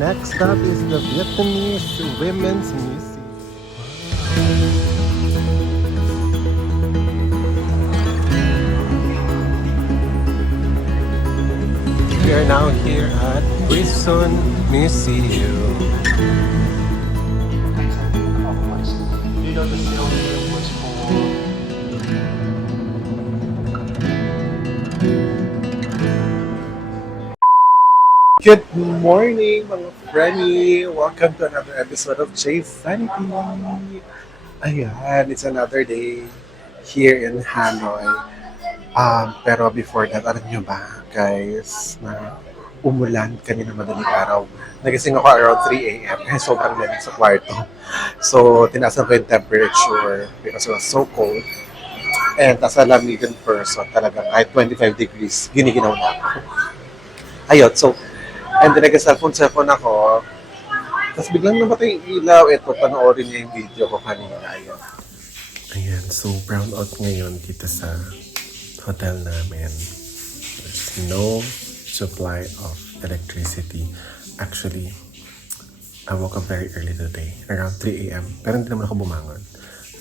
next stop is the Vietnamese Women's Museum. We are now here at Prison Museum. You know the film was for Good morning, mga Frenny! Welcome to another episode of Cheysanity. Ayan, it's another day here in Hanoi. Pero before that, alam nyo ba, guys, na umulan kanina madaling araw. Nagising ako around 3 a.m. kasi sobrang lamig sa kwarto. So, tinaasan ko yung temperature because it was so cold. And tas alam ni in person, talagang kahit 25 degrees, giniginaw na ako. Ayun, so, and then nag-cellphone ako. Tapos biglang namatay yung ilaw. Ito, panoorin niya yung video ko kanina. Ayan. Ayan, so brown out ngayon dito sa hotel namin. There's no supply of electricity. Actually, I woke up very early today, around 3 a.m. Pero hindi naman ako bumangon.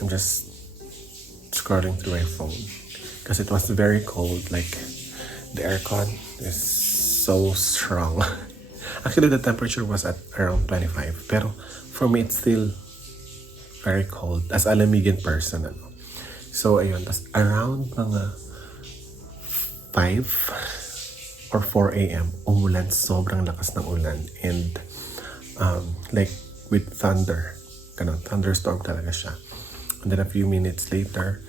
I'm just scrolling through my phone. Because it was very cold, like the aircon is so strong. Actually, the temperature was at around 25. Pero for me, it's still very cold. As a lamigin person, ano. So, ayun. Tas around mga 5 or 4 a.m., umulan. Sobrang lakas ng ulan. And, like, with thunder. Ganun, thunderstorm talaga siya. And then a few minutes later,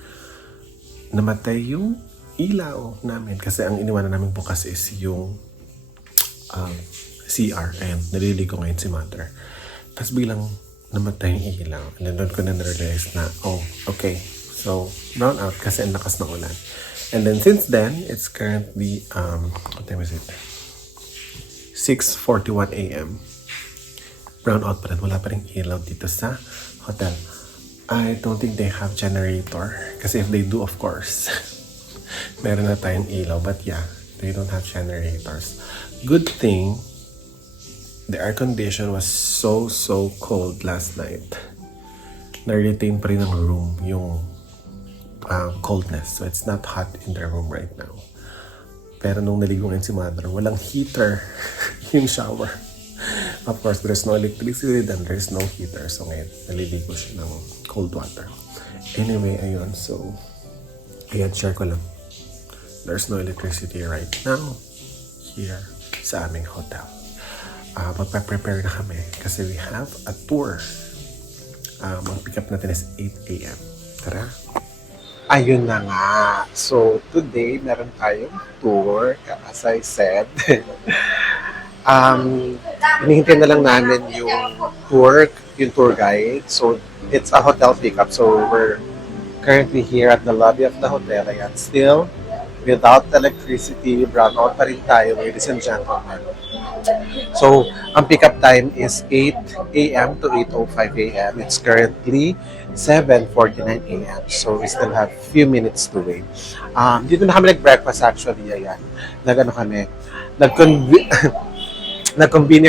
namatay yung ilaw namin. Kasi ang iniwanan namin bukas is yung CR. Ayan, naliligo ngayon si mother. Tapos biglang namatay yung ilaw. And then doon ko na na-realize na, oh, okay. So, brown out kasi ang lakas ng ulan. And then since then, it's currently, what time is it? 6:41 a.m. Brown out pa rin. Wala pa rin ilaw dito sa hotel. I don't think they have generator. Kasi if they do, of course, meron na tayong ilaw. But yeah, they don't have generators. Good thing, the air condition was so cold last night. Na-retain pa rin ng room yung coldness. So it's not hot in the room right now. Pero nung naligo ngayon si mother, walang heater yung shower. Of course, there's no electricity, then there's no heater. So ngayon, naliligo siya ng cold water. Anyway, ayun. So, ayan, share ko lang. There's no electricity right now here sa aming hotel. Magpa-prepare na kami kasi we have a tour. Mag-pick up natin is 8 a.m. Tara! Ayun na nga. So, today, meron tayong tour. As I said, hinihintay na lang namin yung tour guide. So, it's a hotel pickup. So, we're currently here at the lobby of the hotel. Ayan, still, without electricity, brown out pa rin tayo, ladies and gentlemen. So, ang pickup time is 8 a.m. to 8:05 a.m. It's currently 7:49 a.m. So, we still have few minutes to wait. Dito na kami nag-breakfast actually, ayan. Nag-convenient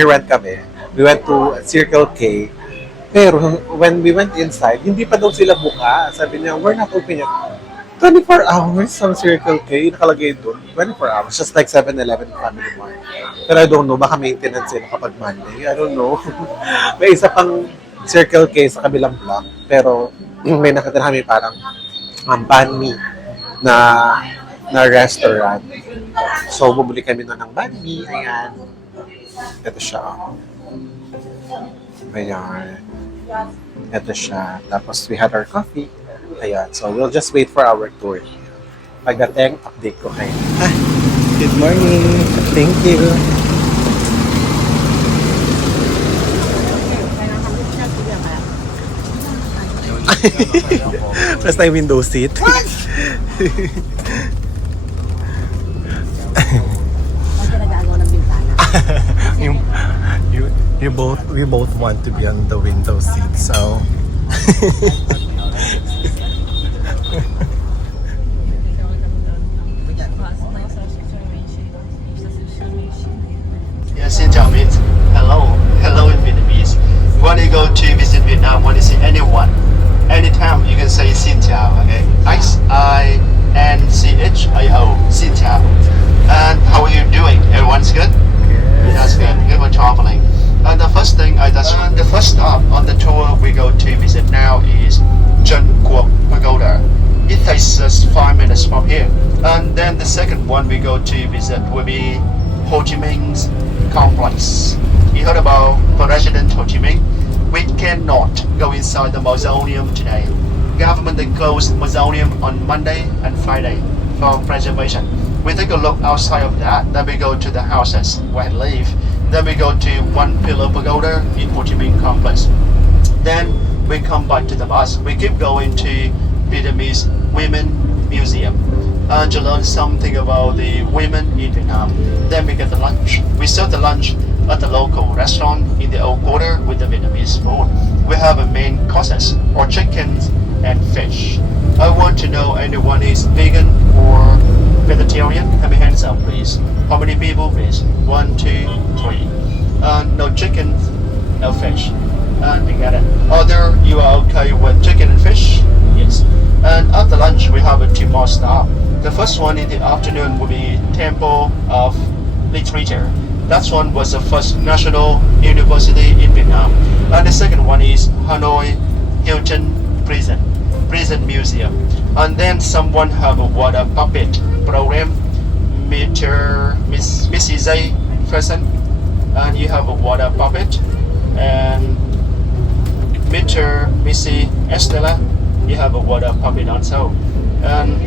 rent kami. We went to Circle K. Pero, when we went inside, hindi pa daw sila buka. Sabi niya, we're not open yet. 24 hours sa Circle K, nakalagay doon. 24 hours, just like 7-Eleven Family Mart. Pero I don't know, baka maintenance sila kapag Monday. I don't know. May isa pang Circle K sa kabilang block. Pero may nakita namin parang banh mi na restaurant. So, bumuli kami na ng banh mi. Ayan. Ito siya. Ayan. Ito siya. Tapos we had our coffee. Ayan, so we'll just wait for our tour. Pagdating, update ko kayo. Good morning! Thank you! First time window seat. We both want to be on the window seat, so Yeah, 先讲名字 ，Hello， when you go to visit Vietnam, when you see anyone, anytime you can say Xin Chào, okay? Xinchio, Xin Chào. And how are you doing? Everyone's good? That's good. Good for traveling. And the first thing the first stop on the tour we go to visit now is Trấn Quốc Pagoda. It takes us 5 minutes from here. And then the second one we go to visit will be Ho Chi Minh's complex. You heard about President Ho Chi Minh? We cannot go inside the mausoleum today. Government they closed mausoleum on Monday and Friday for preservation. We take a look outside of that, then we go to the houses where I live. Then we go to One Pillar Pagoda in Ho Chi Minh complex. Then we come back to the bus. We keep going to Vietnamese Women Museum and to learn something about the women in Vietnam. Then we get the lunch. We serve the lunch at the local restaurant in the old quarter with the Vietnamese food. We have a main courses or chickens and fish. I want to know anyone is vegan or vegetarian. Have your hands up, please. How many people, please? 1, 2, 3. No chicken, no fish. And we get it. Other, you are okay with chicken and fish? Yes. And after lunch, we have 2 more stops. The first one in the afternoon will be Temple of Literature. That one was the first national university in Vietnam. And the second one is Hanoi Hilton Prison Museum. And then someone have a water puppet program, Mrs. A person, and you have a water puppet, and Missy Estella, you have a water puppet also, and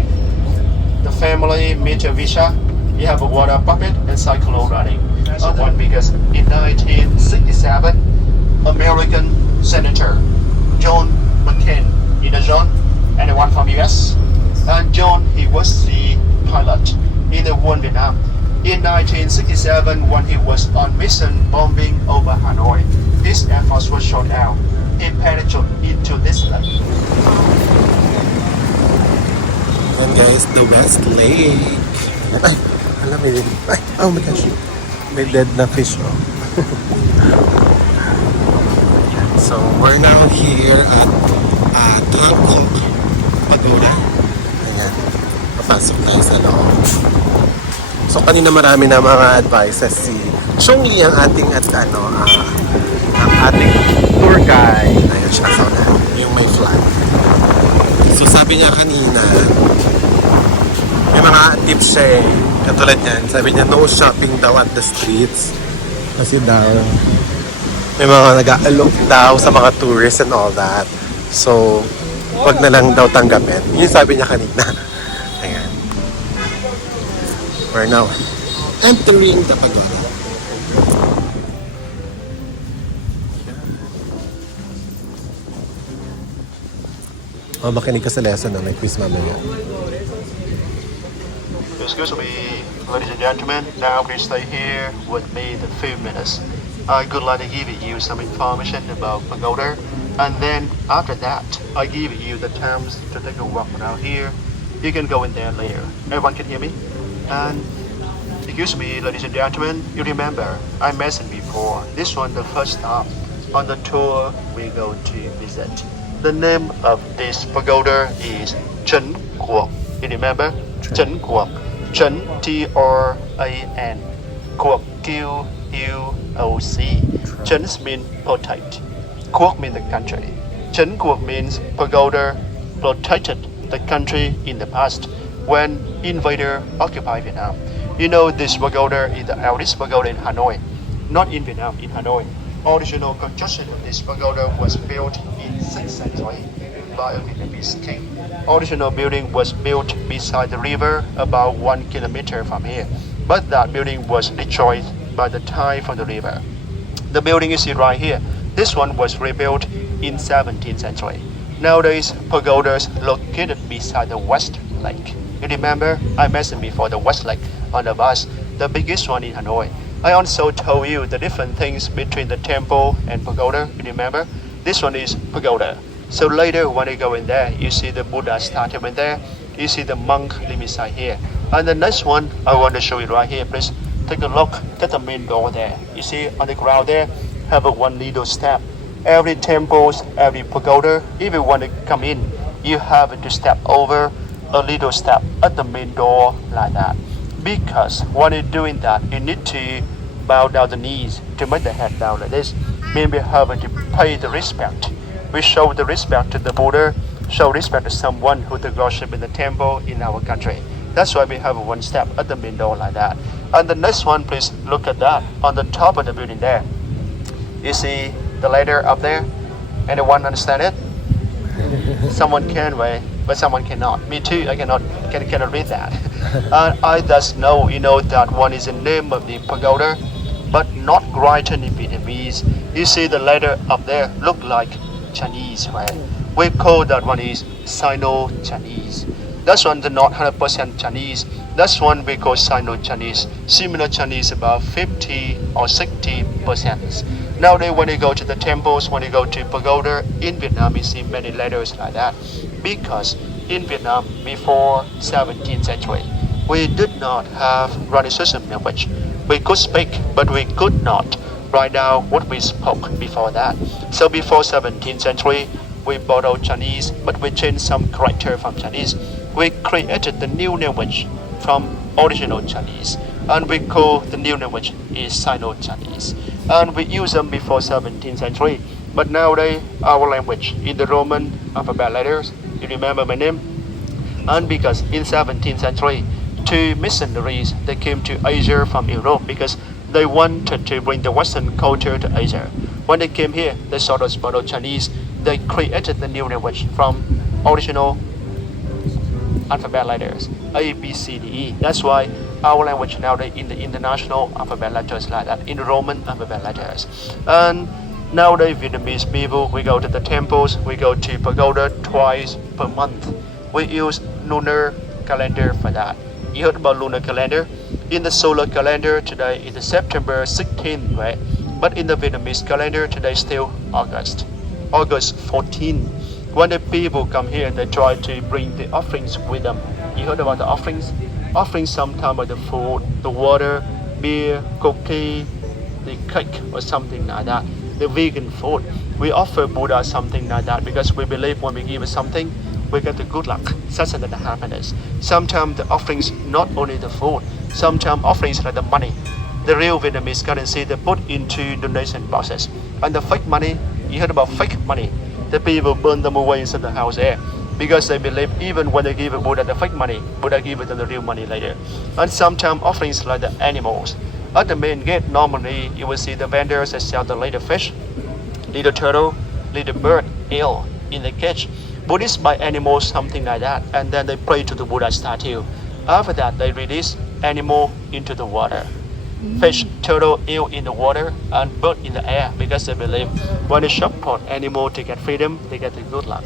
the family Mr. Visha, you have a water puppet and cyclo running. Other one because in 1967, American Senator John McCain, John, anyone from US? And John, he was the pilot in the war in Vietnam. In 1967, when he was on mission bombing over Hanoi, his Air Force was shot down. He parachuted into this lake. And guys, the West Lake. Ay, alam mo yun. Ay, oh my gosh. May dead na fish, oh. So, we're now here at Trấn Pagoda. Ayan. Papasok tayo sa loob. So, kanina marami na mga advices si Chongli ang ating ang ating tour guide. Ayan siya, so na, yung may flag. So, sabi niya kanina, may mga tips siya eh. Katulad yan, sabi niya, no shopping daw at the streets. Kasi daw, may mga nag-aalok daw sa mga tourists and all that. So, wag na lang daw tanggapin. Yun sabi niya kanina. Ayan. We're now entering the pagoda. Oh, makinig ka sa lesson na may quiz mamaya. Excuse me, ladies and gentlemen. Now please stay here with me the few minutes. I would like to give you some information about pagoda, and then after that, I give you the terms to take a walk around here. You can go in there later. Everyone can hear me? And excuse me, ladies and gentlemen, you remember I mentioned before, this one the first stop on the tour we go to visit. The name of this pagoda is Trấn Quốc. You remember? Trấn Quốc. Trấn, T-R-A-N. Quốc, Q-U-O-C. Trấn means protect. Quốc means the country. Trấn Quốc means pagoda protected the country in the past when invader occupied Vietnam. You know this pagoda is the eldest pagoda in Hanoi, not in Vietnam, in Hanoi. Original construction of this pagoda was built in 6th century by a Vietnamese king. Original building was built beside the river about 1 kilometer from here, but that building was destroyed by the tide from the river. The building is right here. This one was rebuilt in 17th century. Nowadays, pagodas located beside the West Lake. You remember I mentioned before the West Lake on the bus, the biggest one in Hanoi. I also told you the different things between the temple and pagoda. You remember? This one is pagoda. So later when you go in there, you see the Buddha statue in there. You see the monk living inside here. And the next one, I want to show you right here. Please take a look at the main door there. You see on the ground there, have a 1 needle step. Every temples, every pagoda, if you want to come in, you have to step over a little step at the main door like that. Because when you're doing that, you need to bow down the knees to make the head down like this. Mean we have to pay the respect. We show the respect to the Buddha, show respect to someone who the worship in the temple in our country. That's why we have one step at the main door like that. And the next one, please look at that on the top of the building there. You see the ladder up there? Anyone understand it? Someone can, right? But someone cannot. Me too. I cannot read that. I just know, that one is the name of the pagoda, but not written in Vietnamese. You see the letter up there look like Chinese, right? We call that one is Sino-Chinese. That's one is not 100% Chinese. That's one we call Sino-Chinese. Similar Chinese about 50 or 60%. Nowadays, when you go to the temples, when you go to pagoda in Vietnam, you see many letters like that. Because in Vietnam, before 17th century, we did not have Renaissance language. We could speak, but we could not write down what we spoke before that. So before 17th century, we borrowed Chinese, but we changed some character from Chinese. We created the new language from original Chinese, and we call the new language is Sino-Chinese. And we use them before 17th century. But nowadays, our language in the Roman alphabet letters, you remember my name? And because in 17th century, two missionaries, they came to Asia from Europe because they wanted to bring the Western culture to Asia. When they came here, they sort of borrowed Chinese. They created the new language from original alphabet letters, A, B, C, D, E. That's why our language nowadays in the international alphabet letters like that, in the Roman alphabet letters. And nowadays Vietnamese people, we go to the temples, we go to pagoda twice per month. We use lunar calendar for that. You heard about lunar calendar? In the solar calendar today it is September 16th, right? But in the Vietnamese calendar today is still August 14th. When the people come here, they try to bring the offerings with them. You heard about the offerings? Offerings sometimes are the food, the water, beer, cookie, the cake or something like that. The vegan food. We offer Buddha something like that because we believe when we give something, we get the good luck, such as the happiness. Sometimes the offerings not only the food, sometimes offerings like the money. The real Vietnamese currency they put into donation boxes. And the fake money, you heard about fake money. The people burn them away inside the house there because they believe even when they give Buddha the fake money, Buddha give them the real money later. And sometimes offerings like the animals. At the main gate, normally you will see the vendors that sell the little fish, little turtle, little bird, eel in the cage. Buddhists buy animals, something like that, and then they pray to the Buddha statue. After that, they release animal into the water. Fish, turtle, eel in the water, and bird in the air because they believe when they support animal to get freedom, they get the good luck.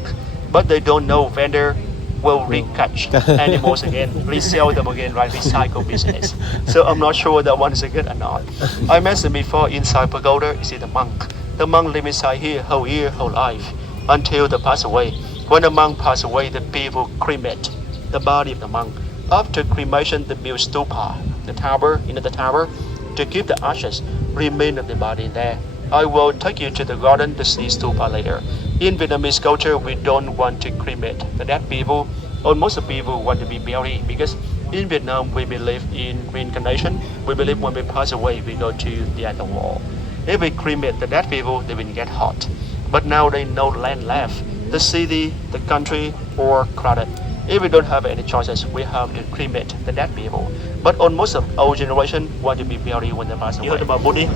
But they don't know vendor will recatch animals again, resell them again, right? Recycle business. So I'm not sure that one is good or not. I mentioned before inside pagoda, you see the monk. The monk live inside here, whole life, until they pass away. When the monk pass away, the people cremate the body of the monk. After cremation, they build stupa, the tower, the tower, to keep the ashes remain of the body there. I will take you to the garden to see stupa later. In Vietnamese culture, we don't want to cremate the dead people, or most of the people want to be buried because in Vietnam we believe in reincarnation. We believe when we pass away, we go to the other world. If we cremate the dead people, they will get hot. But now there is no land left. The city, the country, or crowded. If we don't have any choices, we have to cremate the dead people. But almost of our generation want to be buried when they pass away. You heard about Buddha?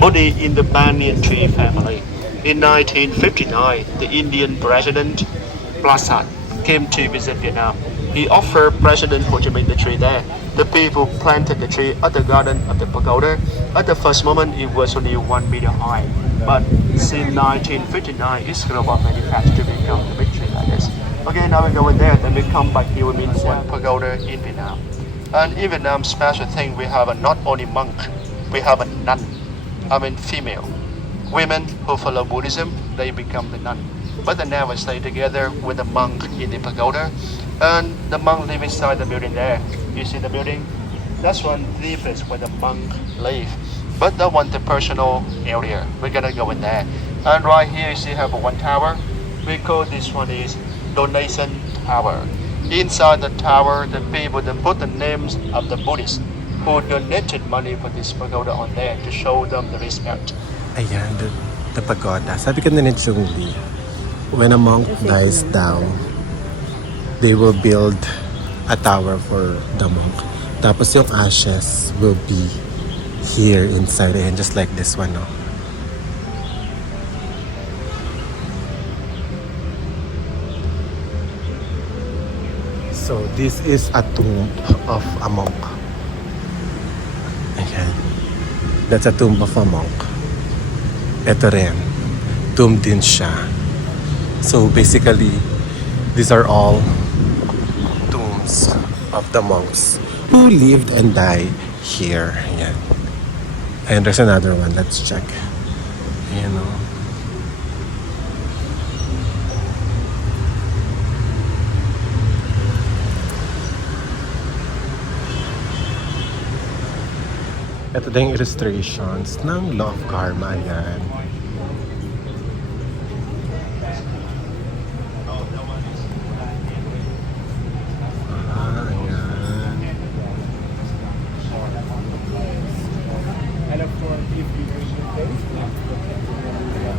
Buddha in the banyan tree family. In 1959, the Indian president Prasad came to visit Vietnam. He offered President Ho Chi Minh the tree there. The people planted the tree at the garden of the pagoda. At the first moment, it was only 1 meter high. But since 1959, it's grown up manufactured to become the big tree like this. Okay, now we go in there, then we come back here with one pagoda in Vietnam. And in Vietnam, special thing, we have not only monk, we have a nun, female. Women who follow Buddhism, they become the nun. But they never stay together with the monk in the pagoda. And the monk live inside the building there. You see the building? That's one the place where the monk live. But that one the personal area. We're gonna go in there. And right here you see have one tower. We call this one is donation tower. Inside the tower, the people that put the names of the Buddhists who donated money for this pagoda on there to show them the respect. Ayan, the pagoda. Sabi ka na ni Chung Lee, when a monk dies down, they will build a tower for the monk. Tapos yung ashes will be here inside. Ayan, just like this one, no? So, this is a tomb of a monk. Ayan. That's a tomb of a monk. Ito rin. Tomb din siya. So, basically, these are all tombs of the monks who lived and died here. Ayan. And there's another one. Let's check. Ayan, o. Ito din yung illustrations ng Law of Karma. Ayan. Ayan.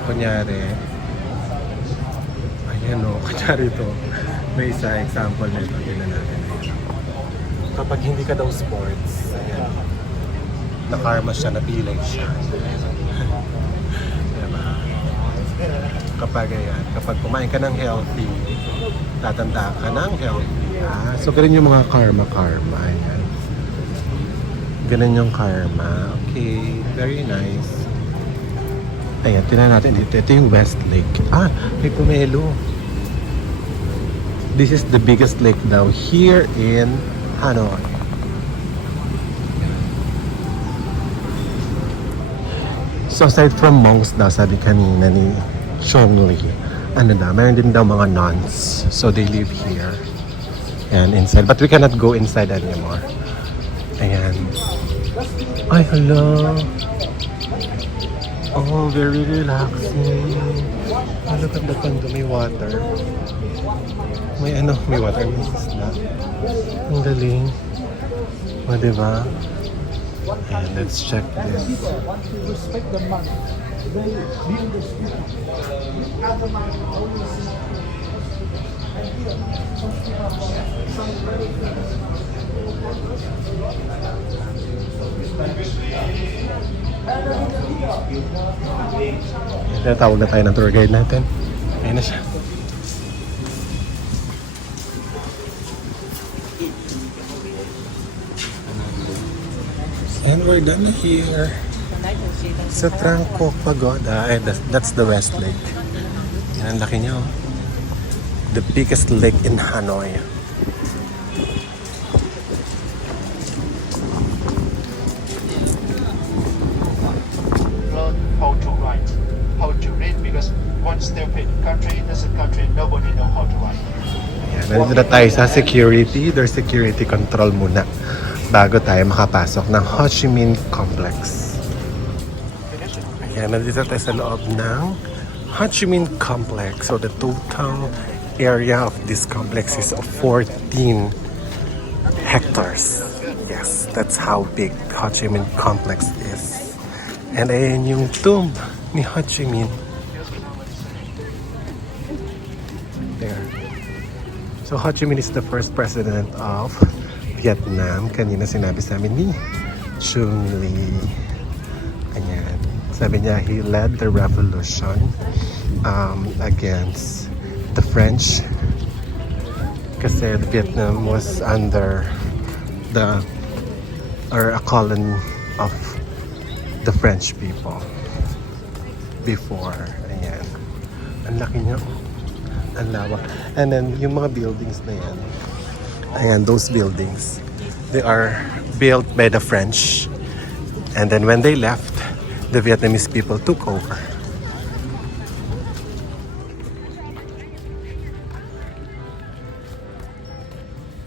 Kunyari, ayan o, kunyari ito, may isa example nito, tingnan natin. Kapag hindi ka daw sports, ayan, na-karma siya, napilay siya. Diba? Kapag ayan, kapag kumain ka ng healthy, tatanda ka ng healthy. So, ganun yung mga karma. Ayan. Ganun yung karma. Okay, very nice. Ayan, tingnan natin dito. Ito yung West Lake. May pomelo. This is the biggest lake daw here in Hanoi. So aside from monks daw, sabi kanina ni Chong Lee, meron din daw mga nuns. So they live here and inside. But we cannot go inside anymore. Ayan. Ay, hello. Oh, very relaxing. Oh, look at the condo. May water. May water. May isla. Ang galing. O, diba? And let's check this. Respect the monk. They build the spirit. Tawag na tayo ng tour guide natin. Ayun na siya. And we're done here. Sa Trangkok Pagoda. That's the West Lake. Yan ang laki niya. Oh. The biggest lake in Hanoi. Learn how to write, how to read, because one stupid country, that's a country nobody know how to write. Yan, nandito na tayo sa security. There's security control muna bago tayo makapasok ng Ho Chi Minh Complex. Ayan, nandito tayo sa loob ng Ho Chi Minh Complex. So the total area of this complex is of 14 hectares. Yes, that's how big Ho Chi Minh Complex is. And ayan yung tomb ni Ho Chi Minh. There. So Ho Chi Minh is the first president of Vietnam. Kanina sinabi sa amin ni Chung Lee. Ayan. Sabi niya, he led the revolution against the French. Kasi Vietnam was under a colony of the French people before. Ayan. Ang laki niya. Ang lawak. And then, yung mga buildings na yan, ayan, those buildings, they are built by the French. And then when they left, the Vietnamese people took over.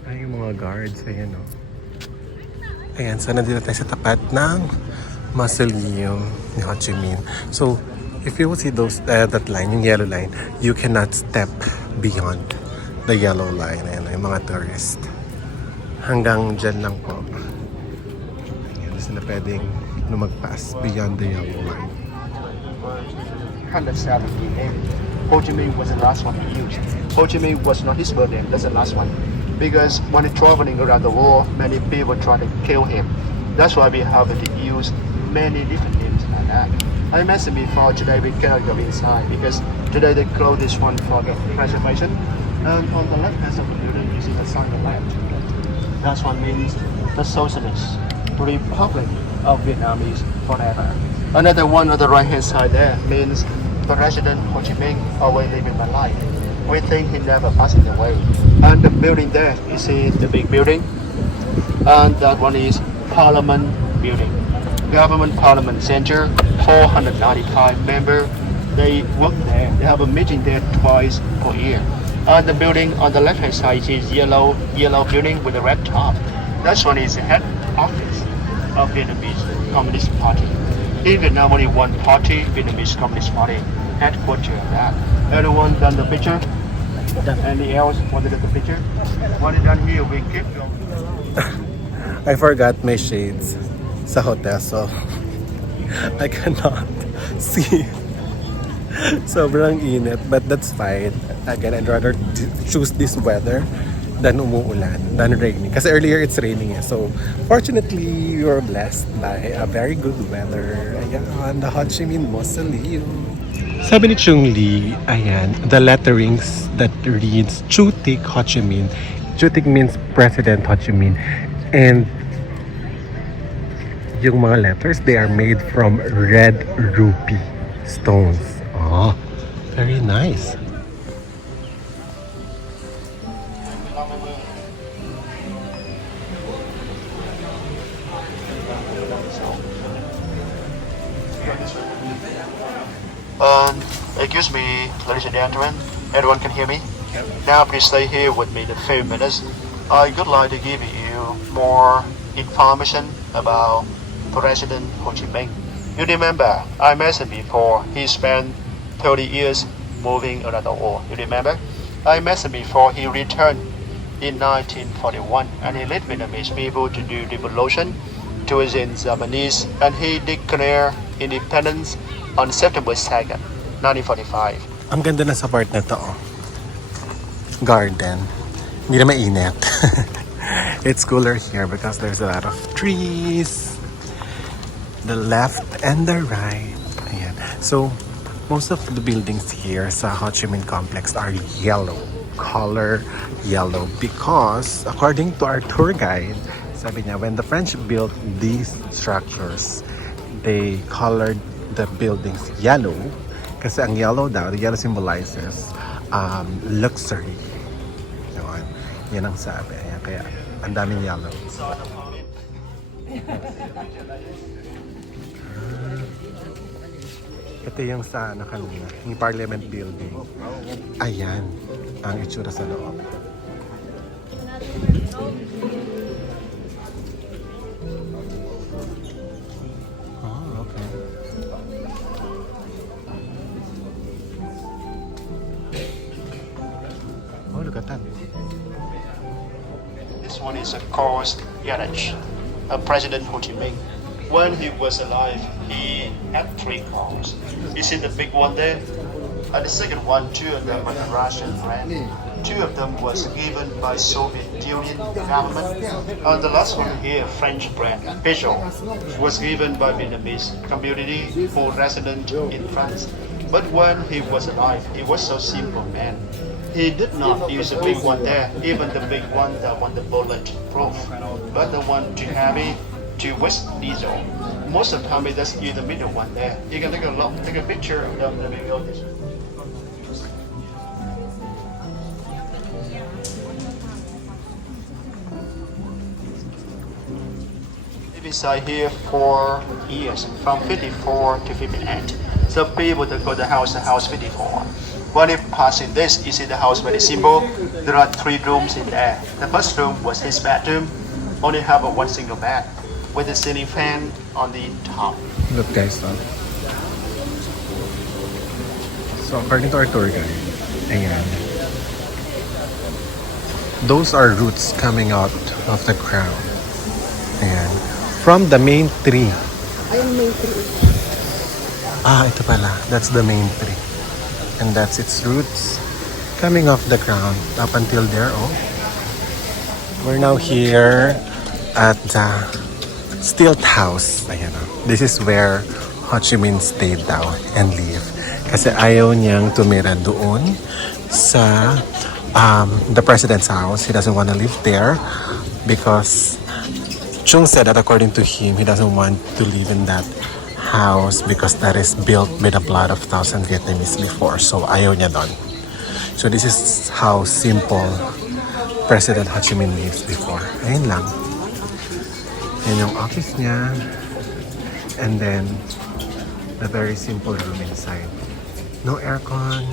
Ay, yung mga guards, ayan o. Ayan, so nandito tayo sa tapat ng mausoleum ni Ho Chi Minh. So, If you will see those that line, yung yellow line, you cannot step beyond the yellow line. Ayan, yung mga tourist. Hanggang dyan lang po. Hindi sila pwedeng lumagpas beyond the yellow line. 170 name. Ho Chi Minh was the last one he used. Ho Chi Minh was not his birth name, that's the last one. Because when he's traveling around the world, many people try to kill him. That's why we have to use many different names like that. I mentioned before, today we cannot go inside because today they close this one for the preservation. And on the left hand of the building, you see the sign on the left. That one means the Socialist Republic of Vietnamese forever. Another one on the right hand side there means President Ho Chi Minh always living my life. We think he never passing away. And the building there, you see the big building, and that one is Parliament Building. Government Parliament Center, 495 members. They work there. They have a meeting there twice per year. And the building on the left hand side is yellow building with a red top. That one is the head office of Vietnamese Communist Party. In Vietnam, only one party, Vietnamese Communist Party, headquarters of that. Everyone done the picture? Anything else want to do the picture? When it's done here, we keep going. I forgot my shades sa hotel, so I cannot see. Sobrang init, but that's fine. Again, I'd rather choose this weather than umuulan, than raining. Kasi earlier it's raining eh. So, fortunately, we were blessed by a very good weather. Ayan, the Ho Chi Minh Mausoleum. Sabi ni Chung Lee, ayan, the letterings that reads Chu Tik Ho Chi Minh. Chu Tik means President Ho Chi Minh. And yung mga letters, they are made from red ruby stones. Oh, very nice. Excuse me, ladies and gentlemen. Everyone can hear me? Now please stay here with me a few minutes. I would like to give you more information about President Ho Chi Minh. You remember, I mentioned before, he spent 30 years moving around the world. You remember? I mentioned before, he returned in 1941 and he led Vietnamese people to do revolution towards the Japanese, and he declared independence on September 2nd, 1945. Ang ganda na sa part na to, oh. Garden. Hindi na mainit. It's cooler here because there's a lot of trees. The left and the right. Ayan. So, most of the buildings here sa Ho Chi Minh Complex are yellow. Color yellow. Because, according to our tour guide, sabi niya, when the French built these structures, they colored the buildings yellow. Kasi ang yellow daw, the yellow symbolizes luxury. Yun. Yan ang sabi. Ayan, kaya ang daming yellow. Ito yung sa ano kanina, yung Parliament Building. Ayan, ang itsura sa loob. Oh, okay. Oh, look at that. This one is of course Yanich, President Ho Chi Minh. When he was alive, he had 3 cars. You see the big one there? And the second one, 2 of them were the Russian brand. 2 of them was given by Soviet Union government. And the last one here, French brand, Peugeot, was given by Vietnamese community for resident in France. But when he was alive, he was so simple man. He did not use the big one there, even the big one that won the bullet proof. But the one too heavy, to West Diesel. Most of the time, that's in the middle one there. You can take a look, take a picture of them. Let me go this way. Live inside here for years, from 54 to 58. So people that go to the house 54. When you passing this, you see the house very simple. There are 3 rooms in there. The first room was his bedroom. Only have a 1 single bed, with a ceiling fan on the top. Look guys, So according to our tour guide, ayan, those are roots coming out of the ground. Ayan. From the main tree. Ah, ito pala. That's the main tree. And that's its roots coming off the ground up until there. Oh, we're now here at the Stilt House. Ayan, oh. This is where Ho Chi Minh stayed down and lived. Kasi ayaw niyang tumira doon sa the president's house. He doesn't want to live there because Chung said that according to him, he doesn't want to live in that house because that is built by the blood of thousand Vietnamese before. So ayaw niya doon. So this is how simple President Ho Chi Minh lives before. Ayun lang. Yan yung office niya. And then, the very simple room inside. No aircon.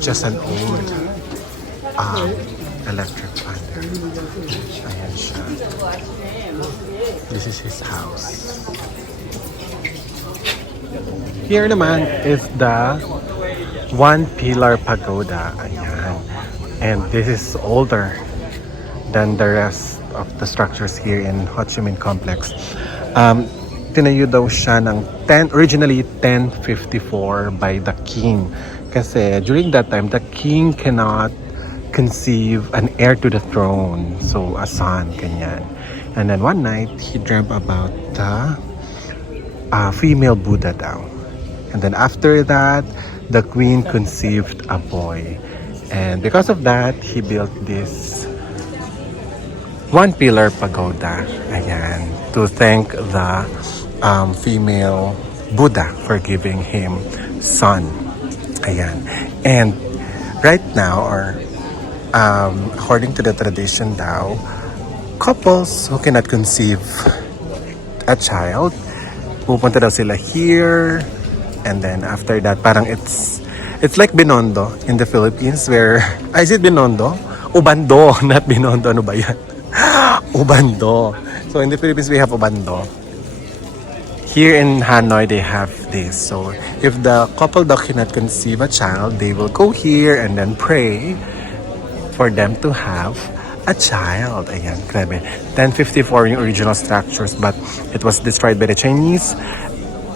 Just an old electric fan there. Ayan siya. This is his house. Here naman is the one pillar pagoda. Ayan. And this is older than the rest of the structures here in Ho Chi Minh Complex. Tinayo daw siya ng originally 1054 by the king. Kasi during that time, the king cannot conceive an heir to the throne. So, a son, kanyan. And then one night, he dreamt about the female Buddha daw. And then after that, the queen conceived a boy. And because of that, he built this one pillar pagoda. Ayan. To thank the female Buddha for giving him son. Ayan. And right now, or according to the tradition daw, couples who cannot conceive a child, pupunta daw sila here, and then after that, parang it's like Binondo in the Philippines where, is it Binondo? Ubando, not Binondo, ano ba yan? Ubando. So in the Philippines, we have Ubando. Here in Hanoi, they have this. So if the couple daw cannot conceive a child, they will go here and then pray for them to have a child. Ayan, grabe. 1054 yung original structures, but it was destroyed by the Chinese,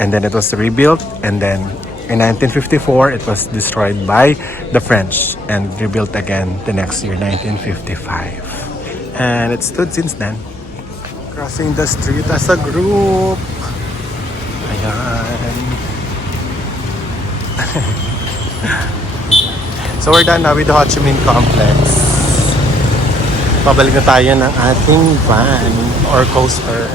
and then it was rebuilt, and then in 1954, it was destroyed by the French and rebuilt again the next year, 1955. And it stood since then. Crossing the street as a group. Ayan. So we're done now with the Ho Chi Minh Complex. Pabalik na tayo ng ating van or coaster.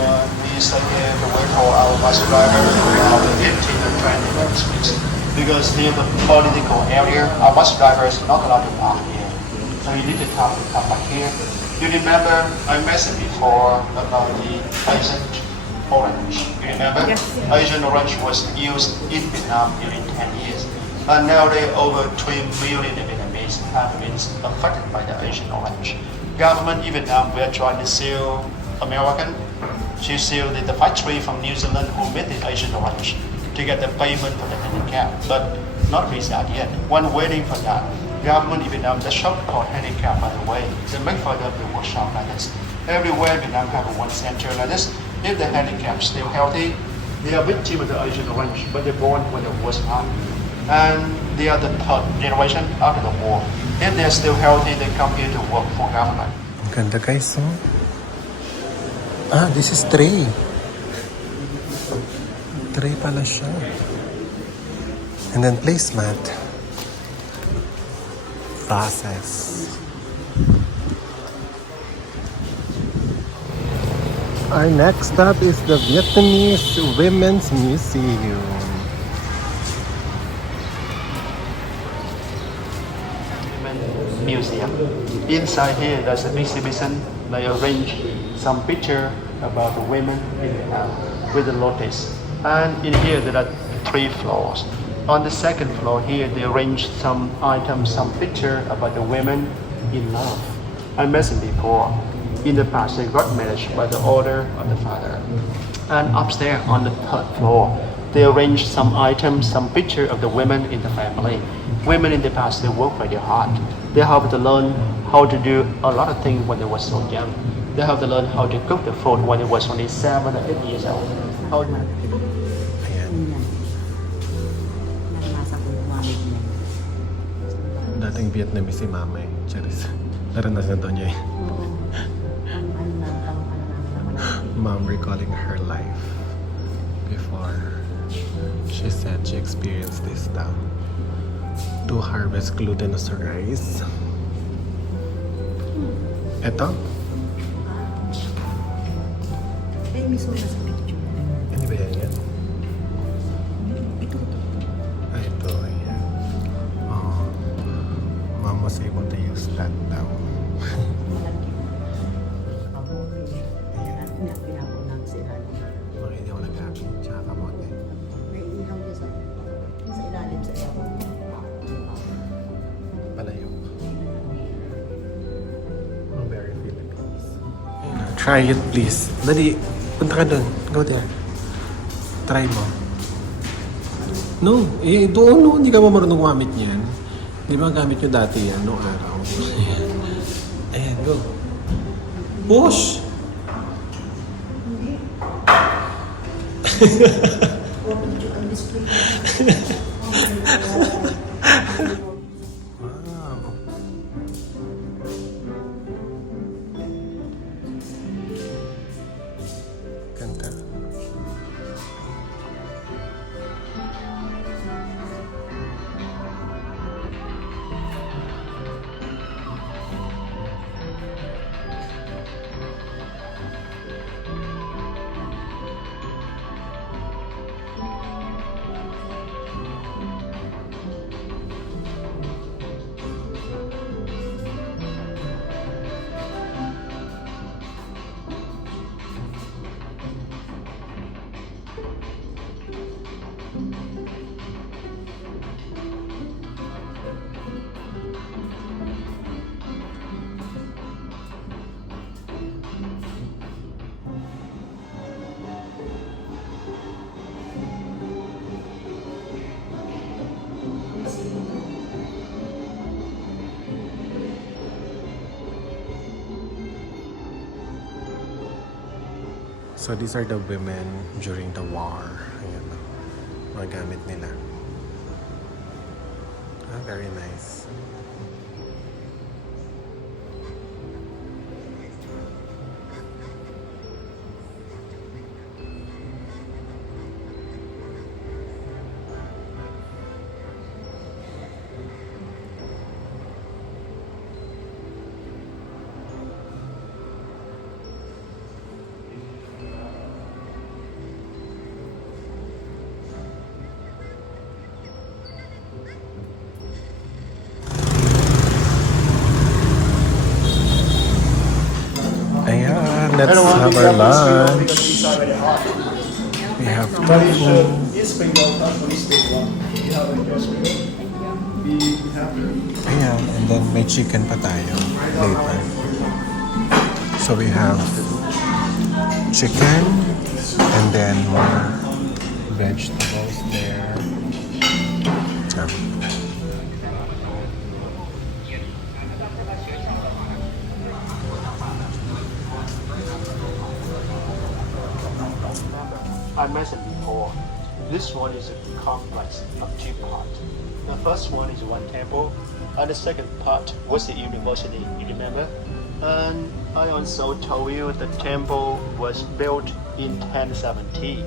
We stay here to wait for our bus driver about 15 or 20 minutes, please. Because near the political area, our bus driver is not allowed to park here. So you need to come back here. You remember I mentioned before about the Agent Orange. You remember? Yes. Agent Orange was used in Vietnam during 10 years. And now there are over 3 million Vietnamese have been affected by the Agent Orange. Government in Vietnam were trying to sue American. She sued the factory from New Zealand who made the Agent Orange to get the payment for the handicap, but not reached that yet. When waiting for that, government in Vietnam, the shop called handicap, by the way, they make for them the workshop like this. Everywhere in Vietnam have one center like this. If the handicap still healthy, they are victim of the Agent Orange, but they're born when the war's on. And they are the third generation after the war. If they're still healthy, they come here to work for government. Ganda guys, oh. Ah, this is tray. Tray pala siya. And then placemat. Vases. Our next stop is the Vietnamese Women's Museum. Museum. Inside here, there's an exhibition. They arrange some picture about the women in Vietnam with the lotus. And in here, there are 3 floors. On the second floor here, they arrange some items, some picture about the women in love. I mentioned before, in the past, they got married by the order of the father. And upstairs on the 3rd floor, They arrange some items, some picture of the women in the family. Women in the past, they work very hard. They have to learn how to do a lot of things when they were so young. They have to learn how to cook the food when they was only 7 or 8 years old. How Ayan. Naranasan ko yung mami niya. Dating Vietnamese si Mama eh. Charis. Naranasan daw niya eh. Oo. Ang ano lang, naman natin. Mom recalling her life before she said she experienced this stuff. To harvest glutinous rice. Eto? Eh, miso na sa picture. Ano ba yan? Ito. Ah, ito. Ayan. Oh, Mom was able to use that now. Malaki. Kamote. Ayan. Pinapunan sila. Mga hindi ko nagkakit. Tsaka kamote. May ihaw niya sa ilalim sa ilaw. Palayok. Very Philippines. Try it, please. Dali, punta ka doon. Go there. Try mo. No, doon no, hindi ka ba marunong gumamit niyan? Di ba gamit nyo dati yan, noong araw? Ayan, go. Push! Wow. Ganda. So these are the women during the war. Ayan, mga gamit nila. Very nice. Ayan, let's have our lunch. We have tofu. Ayan, and then may chicken pa tayo later. So we have chicken and then more vegetables there. I mentioned before, this one is a complex of two parts. The first one is one temple, and the second part was the university, you remember? And I also told you the temple was built in 1070,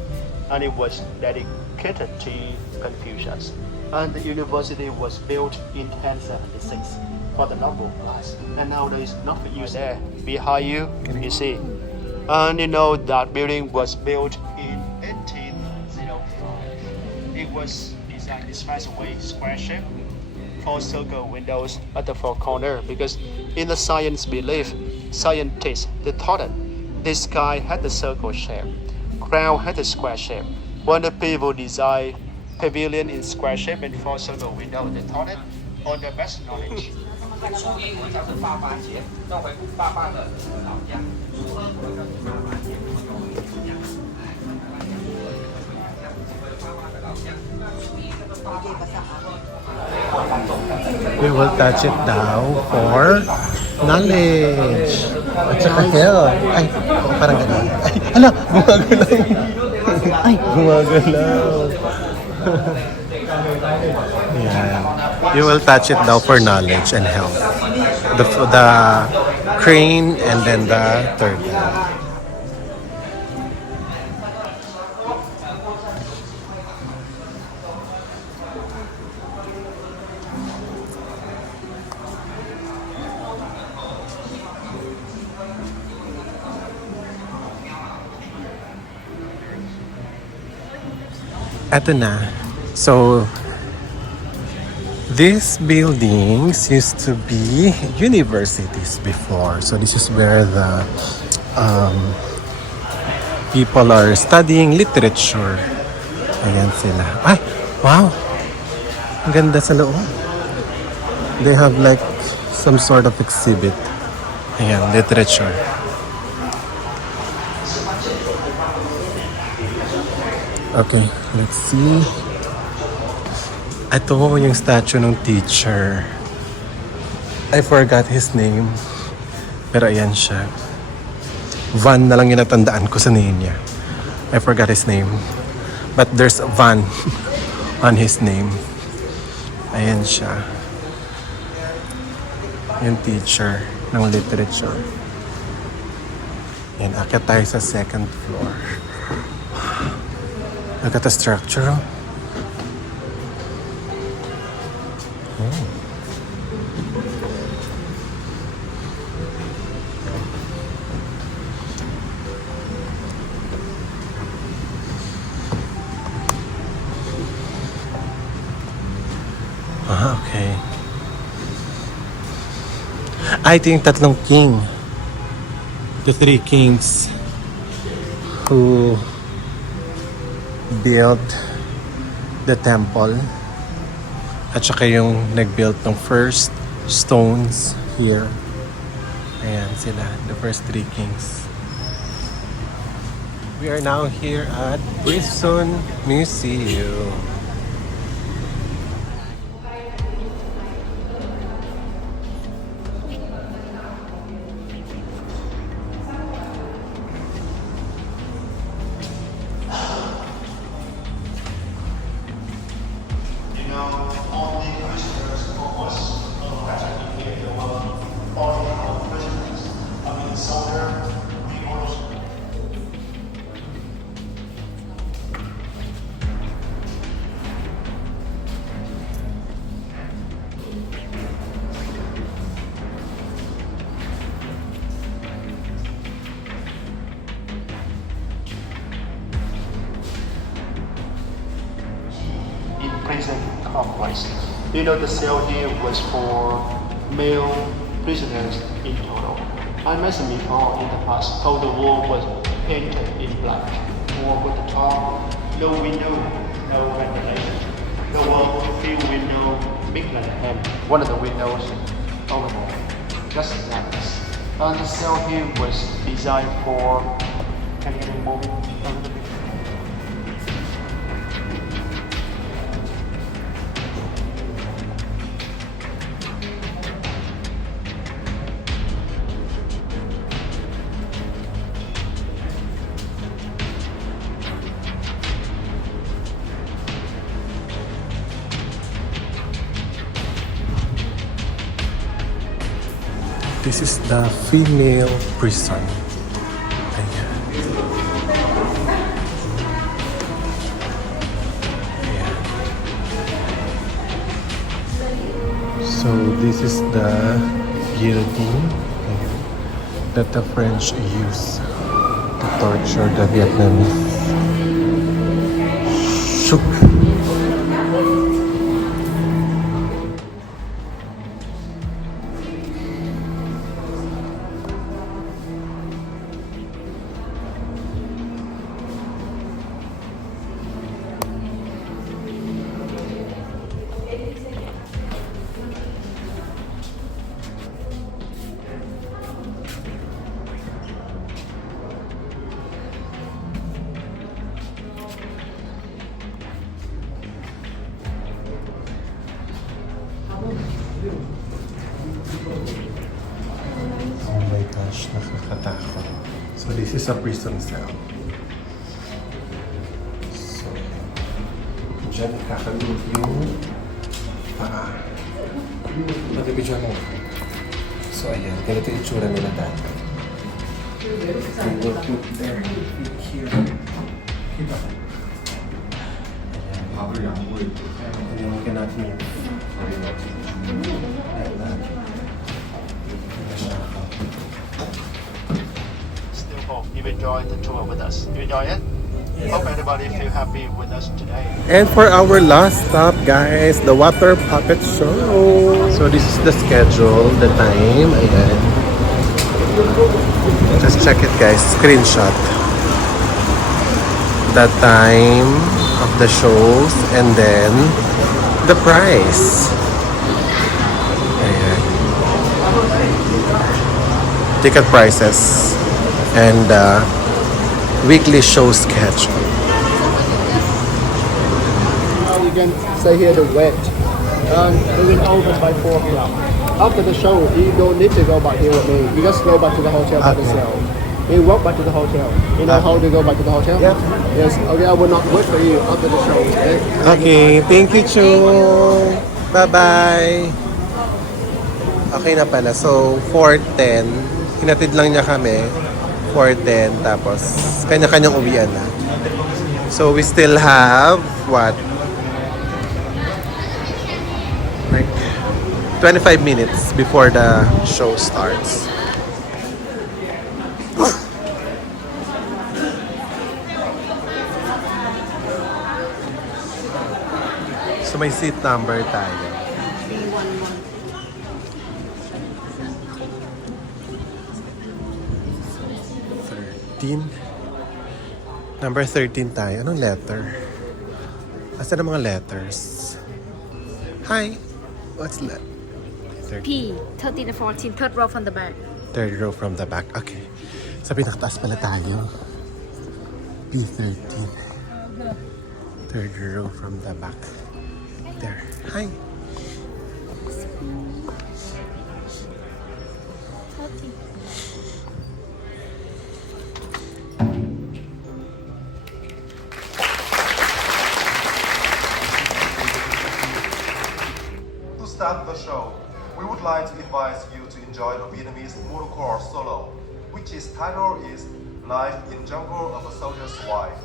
and it was dedicated to Confucius. And the university was built in 1076 for the noble class. And now there is nothing you there. Behind you see. And you know that building was built in 1805. It was designed this way, square shape, 4 circle windows at the 4 corner, because in the science belief, scientists, they thought that the sky had the circle shape, ground had the square shape. When the people designed pavilion in square shape and 4 circle window, they thought it on their best knowledge. 初英文叫做爸爸节，要回顾爸爸的老家。初二我叫做爸爸节，我有一家。We will touch it daw for knowledge. At saka health. Ay, parang gano'n. Ay, hala, gumagalaw. Ay, gumagalaw. Yeah. You will touch it daw for knowledge and health. The crane and then the turtle. Eto na. So, these buildings used to be universities before. So, this is where the people are studying literature. Ayan sila. Ay! Wow! Ang ganda sa loob. They have like some sort of exhibit. Ayan, literature. Okay, let's see. Ito yung statue ng teacher. I forgot his name. Pero ayan siya. Van na lang yung natandaan ko sa name niya. I forgot his name. But there's a Van on his name. Ayan siya. Yung teacher ng literature. Ayan, akit tayo sa second floor. Look at the structure. Oh. Okay. I think tatlong king. The three kings who built the temple at saka yung nag-build ng first stones here. Ayan sila, the first three kings. We are now here at Prison Museum. Prison complex. You know, the cell here was for male prisoners in total. I mentioned before in the past how the wall was painted in black. Wall with the top, no window, no ventilation. The wall filled with no bigger than one of the windows over there. Just like this. And the cell here was designed for. Can you remove it a little bit? This is the female prison. Ayan. Ayan. So this is the guillotine that the French use to torture the Vietnamese. Shook. Oh my gosh, nakakatakot. So this is a prison cell. So, dyan kakalog yung paa. Mag-ibigyan mo. So ayan, ganito yung itsura nila dati. They will put their feet here. Kita ko. And then we cannot move. Like that. Still hope you enjoyed the tour with us. You enjoy it? Hope everybody feel happy with us today. And for our last stop, guys, the water puppet show. So this is the schedule, the time. Ayan. Just check it, guys. Screenshot. The time of the shows and then the price. Ayan. Ticket prices and weekly show schedule. You can stay here to wait. It will open by 4 o'clock. After the show, you don't need to go back here with me. You just go back to the hotel by yourself. You walk back to the hotel. You know how to go back to the hotel? Yeah. Yes. Okay, I will not wait for you after the show. Okay? Okay, thank you, Chu. Bye-bye. Okay na pala. So, 4:10. Hinatid lang niya kami. 4:10. Tapos, kanya-kanyang uwian na. So, we still have, what? Like, 25 minutes before the show starts. So, may seat number tayo. 13. Number 13 tayo. Anong letter? Asa na mga letters? Hi. What's that? P, 13 and 14, third row from the back. Third row from the back. Okay. Sa pinakataas pala tayo. P13. Third row from the back. There. Hi. To start the show, we would like to invite you to enjoy the Vietnamese motorcore solo, which its title is Life in Jungle of a Soldier's Wife.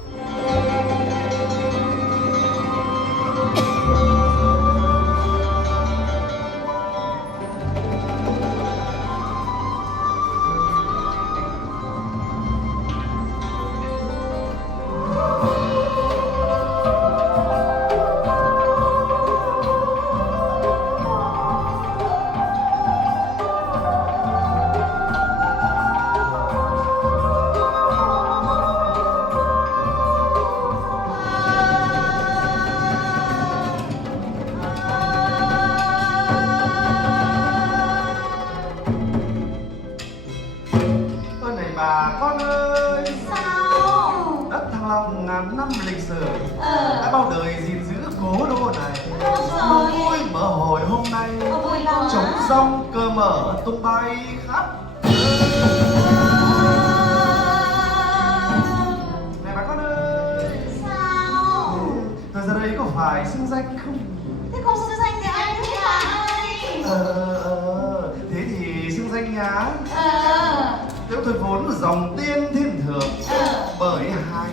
Bà con ơi, sao đất Thăng Long ngàn năm lịch sử đã bao đời gìn giữ cố đô này. Mong vui mở hồi hôm nay, trống rong cơ mở tung bay khắp. Này bà con ơi, sao thời giờ đây có phải xưng danh không? Thế không xưng danh thì ai biết là ai? Thế thì xưng danh nhá. Nếu tôi vốn dòng tiên thiên thượng bởi hai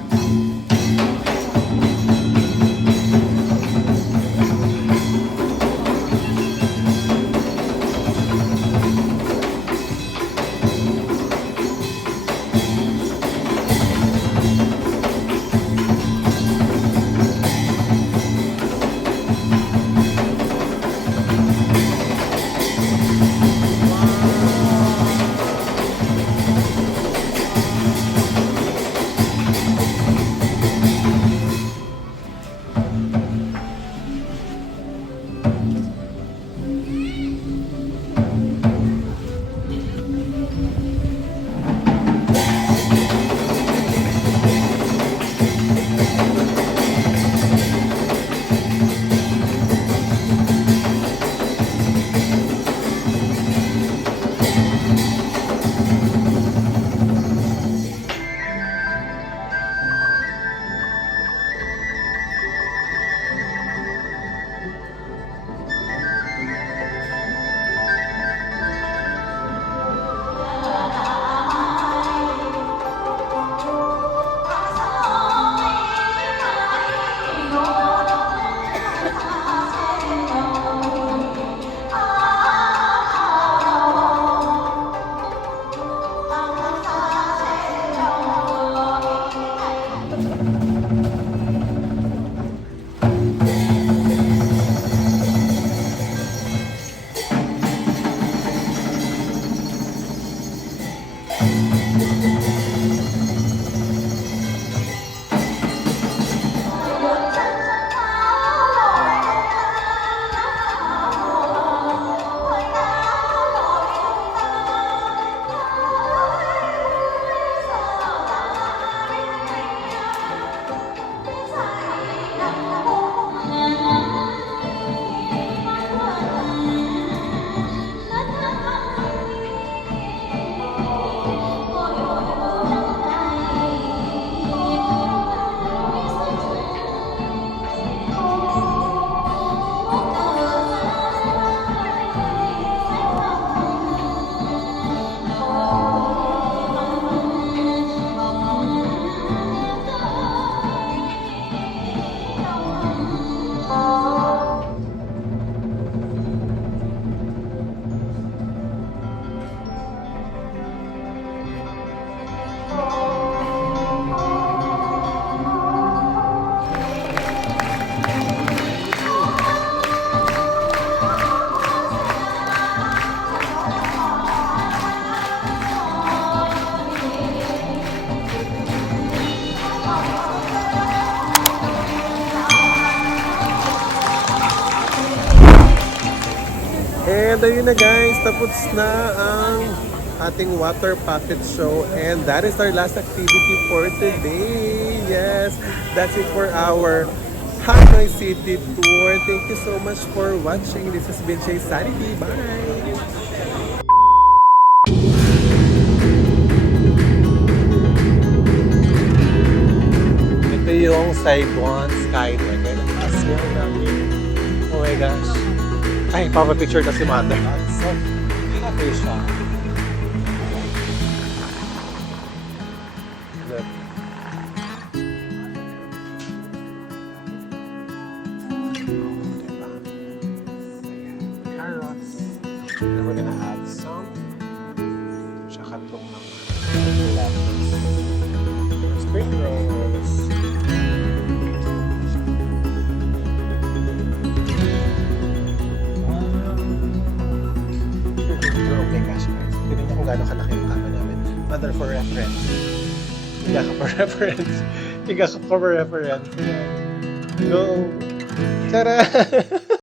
And ayun na guys, tapos na ang ating water puppet show and that is our last activity for today. Yes, that's it for our Hanoi City tour. Thank you so much for watching. This has been Cheysanity. Bye! Ito yung Saigon Skyway. Kaya nakaasya namin. Oh my gosh. Ay, papapicture na si Mother. So, happy siya. Look. Diba? Carrots. And we're gonna add some. Tsaka itong mga lettuce. Spring rolls. Oh my gosh, guys. Tignan niyo kung gaano kalaki yung kama namin. Mother for reference. Higa ka for reference. Higa ka for reference. Go! Tara!